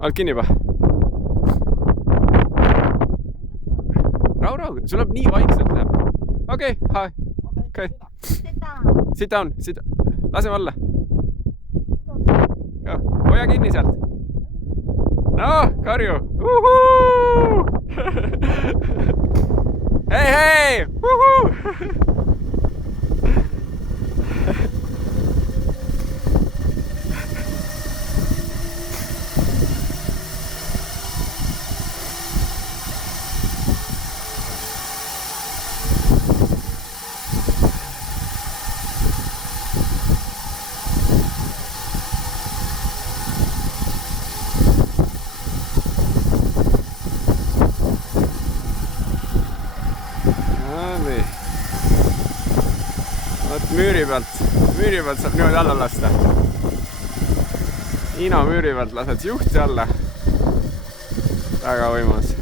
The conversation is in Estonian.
oled kinni juba? Rahu, sul läheb nii vaikselt läheb. Okei, hi. Okay. Sit down. Laseme alla. Hoia kinni sealt. No, karju. Hei! Müüri pealt saab niimoodi alla lasta. Hiina müüri pealt lased juhti alla. Väga võimas.